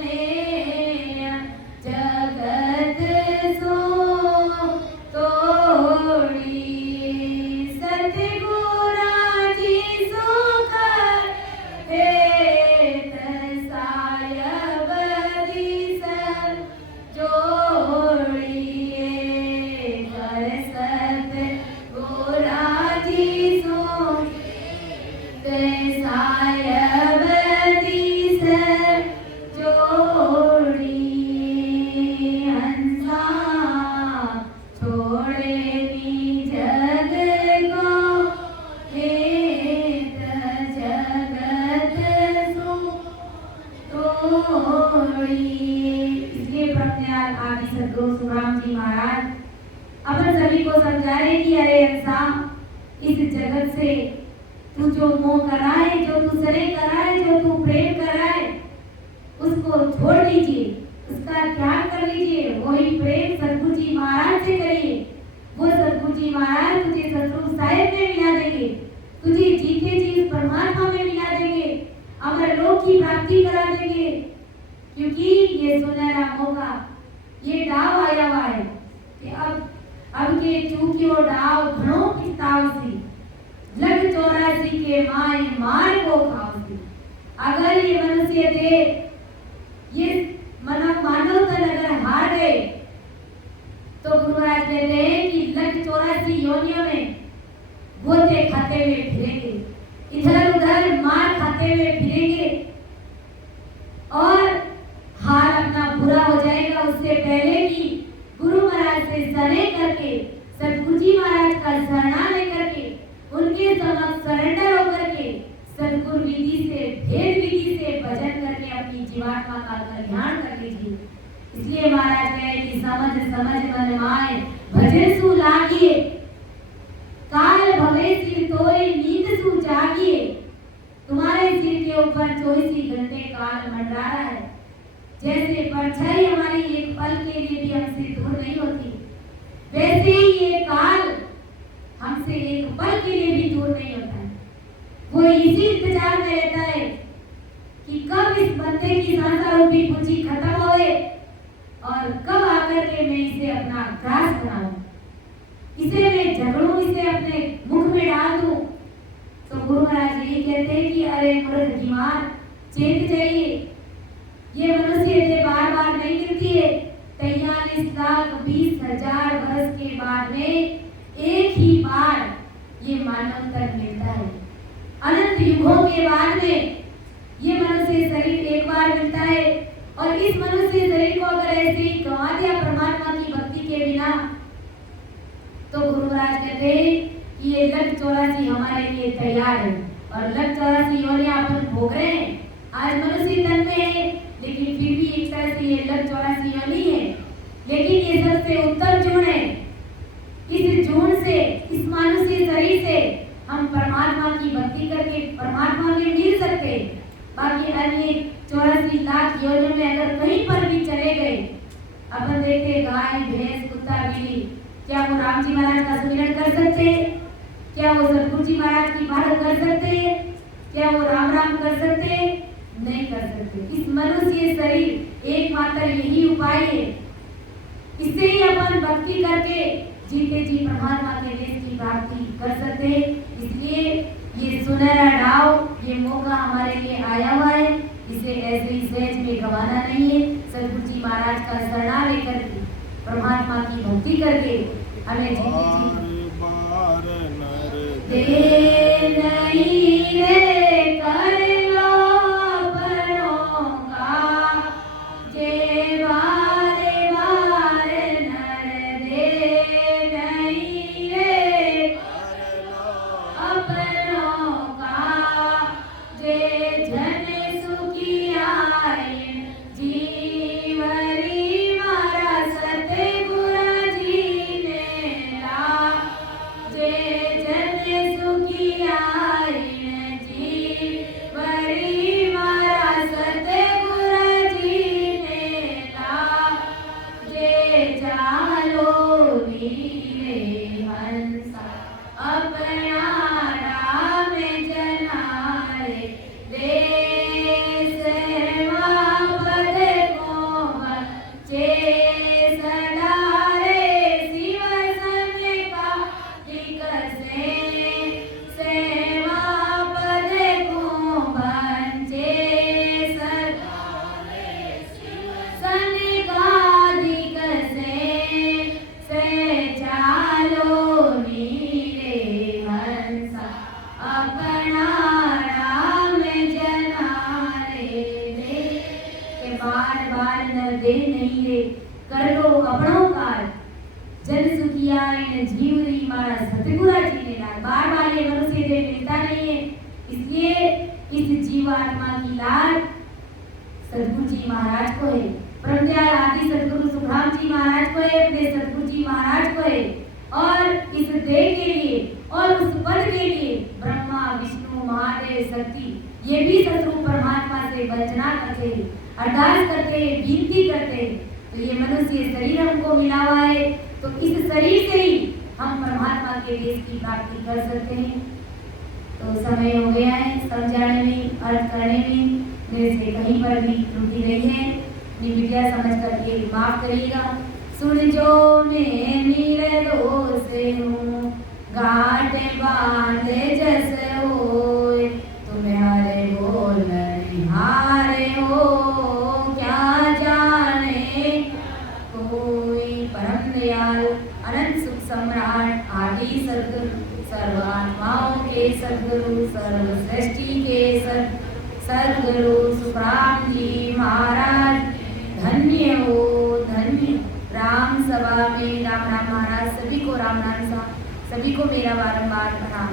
नेय जगत सो तोड़िए सतगुरा जी सुख हेत सायब दिस जोड़िए कर सतगुरा जी सुख सायब दिस जोड़िए हंसा छोड़े निज जग को हेत जगत सो तोड़िए। इसलिए प्रज्ञान आदि सद्गुरु सुखराम जी महाराज अपन सभी को समझा रहे कि अरे इंसान इस जगत से तू जो मोह कराए जो तू स्नेह कराए जो तू प्रेम कराए उसको छोड़ दीजिए उसका त्याग कर लीजिए वही प्रेम सद्गुरु जी महाराज से करिए वो सद्गुरु जी महाराज तुझे सतगुरु साहिब में मिला देंगे तुझे जीते जी इस परमात्मा में मिला देंगे अमर लोक की प्राप्ति करा देंगे क्योंकि ये सुनहरा मौका ये दाव आया हुआ है कि अब के चूकियो दाव घणो कितावसी लग 84 के माए मार को खावसी। अगर ये मनुष्य दे ये मानव तन अगर हार गए तो गुरु महाराज कहते हैं कि लग 84 योनियों में गोते खाते हुए फिरेंगे इधर उधर मार खाते हुए फिरेंगे और हाल अपना बुरा हो जाएगा उससे पहले कि गुरु महाराज से स्नेह करके सतगुरु जी महाराज का शरणा लेकर के उनके समक्ष सरेंडर होकर के सतगुरु विधि से भेद विधि से भजन करके अपनी जीवात्मा का कल्याण कर लीजिए। इसलिए महाराज कहे कि समझ समझ मन माए भजन सु लागिए काल भवे सिर तोय नींद सु जागिए। तुम्हारे सिर के ऊपर 24 घंटे काल मंडरा रहा है जैसे परछाई हमारी एक पल के लिए भी हमसे दूर नहीं होती वैसे ही ये काल हमसे एक पल के लिए भी दूर नहीं होता है वो इसी इंतजार में रहता है कि कब इस बंदे की सांसा रूपी पूंजी खत्म होए और कब आकर के मैं इसे अपना ग्रास बनाऊं इसे मैं झगड़ूं इसे अपने मुख में डाल दूं। तो गुरु महाराज यही कहते हैं कि अरे मूर्ख जीवान चेत जाइए ये मनुष्य से बार बार नहीं मिलती है 20,20,000 वर्ष के बाद में एक ही बार ये मानव तन मिलता है। अनंत युगों के बाद में ये मनुष्य शरीर एक बार मिलता है और इस मनुष्य शरीर को अगर ऐसे ही गंवा दिया परमात्मा की भक्ति के बिना, तो गुरु महाराज कहते हैं कि ये 1,84 हमारे लिए तैयार है और 1,84 योनियां अपन भोग रहे हैं। आज मनुष्य तन में है, लेकिन फिर भी एक तरह से ये 1,84 योनि है, लेकिन ये सबसे उत्तम जून है। इस जून से, इस मानुष्य शरीर से हम परमात्मा की भक्ति करके परमात्मा में मिल सकते। बाकी अन्य 84 लाख योनियों में अगर कहीं पर भी चले गए, अपन देखते गाय भैंस कुत्ता बिल्ली, क्या वो राम जी महाराज का सुमिरन कर सकते? क्या वो सतगुरु जी महाराज की बात कर सकते? क्या वो राम राम कर सकते? नहीं कर सकते। इस मनुष्य शरीर एकमात्र यही उपाय है, इससे ही अपन भक्ति करके जीते जी परमात्मा के देश की प्राप्ति कर सकते हैं। इसलिए ये सुनहरा डाव, ये मौका हमारे लिए आया हुआ है, इसे ऐसे ही सहज में गंवाना नहीं है। सतगुरु जी महाराज का शरणा लेकर परमात्मा की भक्ति करके हमें जीते जी दे नहीं रे कर लो अपनों का, जे बारे बारे नर दे नहीं रे कर लो अपनों का, जे जन सुखी आए जीवरी मारा सतगुरु जी ने ला, जे जन सुखी आए जीवरी मारा सतगुरु जी ने ला, जे जालो नीले हंसा अपना राम जनारे, देश पद को बचे सदा रे, शिव संग का लिखसे सेवा पद को बचे सदा रे, शिव संग का लिखसे से चालो नीले हंसा अपना राम जनारे दे, के बार बार न दे नहीं रे कर लो अपनों कार, जन सुखिया इन जीवरी मारा सतगुरु जी ने लाल। बार बार ये मनुष्य देह मिलता नहीं है, इसलिए इस जीवात्मा की लाल सतगुरु जी महाराज को है। ब्रह्मदयाल आदि सतगुरु सुखराम जी महाराज को है, अपने सतगुरु जी महाराज को है। और इस देह के लिए और उस पद के लिए ब्रह्मा विष्णु महादेव शक्ति ये भी शत्रु परमात्मा से वंचना करते हैं, अरदास करते हैं, विनती करते हैं। तो ये मनुष्य शरीर हमको मिला हुआ है, तो इस शरीर से ही हम परमात्मा के देश की प्राप्ति कर सकते हैं। तो समय हो गया है, समझाने में अर्थ करने में मेरे से कहीं पर भी त्रुटि रही है, विद्या समझ करके माफ करिएगा। सुन जो मैं निर्दोष हूँ, घाट बांधे जस होए, तुम्हारे बोल निहारे हो, क्या जाने कोई। परम दयाल अनंत सुख सम्राट आदि सद्गुरु, सर्वात्माओं के सद्गुरु, सर्व सृष्टि के सद्गुरु सुखराम जी महाराज धन्य हो, धन्य। राम सभा में राम राम महाराज सभी को राम राम सा, सभी को मेरा बारंबार प्रणाम।